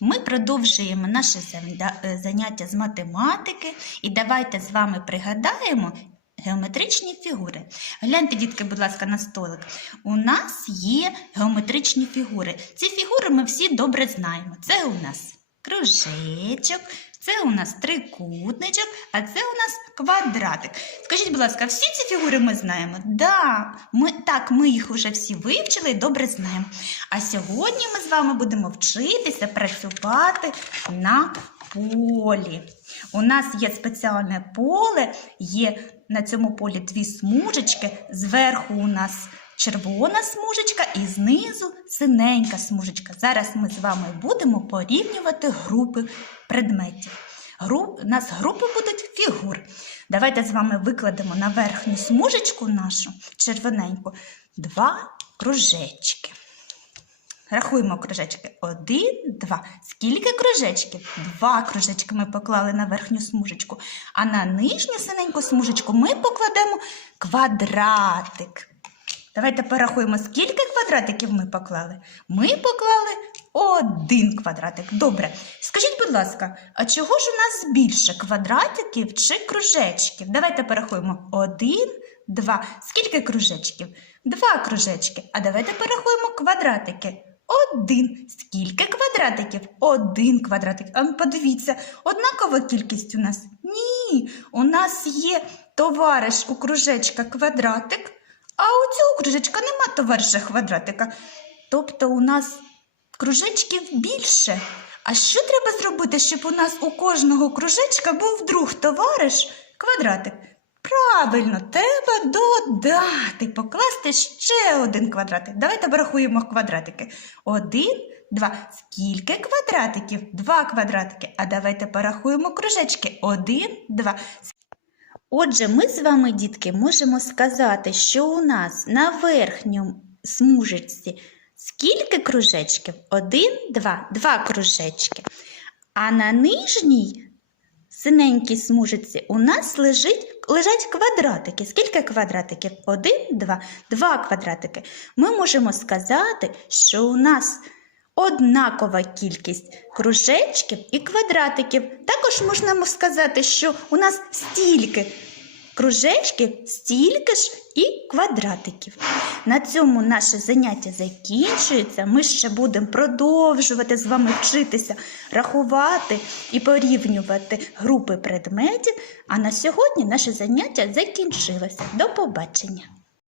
Ми продовжуємо наше е, заняття з математики і давайте з вами пригадаємо геометричні фігури. Гляньте, дітки, будь ласка, на столик. У нас є геометричні фігури. Ці фігури ми всі добре знаємо. Це у нас кружечок, це у нас трикутничок, а це у нас квадратик. Скажіть, будь ласка, всі ці фігури ми знаємо? Да, ми, так, ми їх вже всі вивчили і добре знаємо. А сьогодні ми з вами будемо вчитися працювати на полі. У нас є спеціальне поле, є на цьому полі дві смужечки. Зверху у нас червона смужечка і знизу синенька смужечка. Зараз ми з вами будемо порівнювати групи предметів. Гру... У нас групи будуть фігур. Давайте з вами викладемо на верхню смужечку нашу червоненьку два кружечки. Рахуємо кружечки. Один, два. Скільки кружечків? Два кружечки ми поклали на верхню смужечку. А на нижню синеньку смужечку ми покладемо квадратик. Давайте порахуємо, скільки квадратиків ми поклали. Ми поклали один квадратик. Добре. Скажіть, будь ласка, а чого ж у нас більше квадратиків чи кружечків? Давайте порахуємо. Один, два. Скільки кружечків? Два кружечки. А давайте порахуємо квадратики. Один. Скільки квадратиків? Один квадратик. А ну, подивіться, однакова кількість у нас? Ні. У нас є товариш у кружечка квадратик, а у цього кружечка нема товариша квадратика. Тобто у нас кружечків більше. А що треба зробити, щоб у нас у кожного кружечка був друг товариш квадратик? Правильно, треба додати, покласти ще один квадратик. Давайте порахуємо квадратики. Один, два. Скільки квадратиків? Два квадратики. А давайте порахуємо кружечки. Один, два. Отже, ми з вами, дітки, можемо сказати, що у нас на верхньому смужечці скільки кружечків? Один, два, два кружечки. А на нижній синенькій смужиці у нас лежить, лежать квадратики. Скільки квадратиків? Один, два, два квадратики. Ми можемо сказати, що у нас однакова кількість кружечків і квадратиків. Також можна сказати, що у нас стільки кружечків, стільки ж і квадратиків. На цьому наше заняття закінчується. Ми ще будемо продовжувати з вами вчитися рахувати і порівнювати групи предметів. А на сьогодні наше заняття закінчилося. До побачення!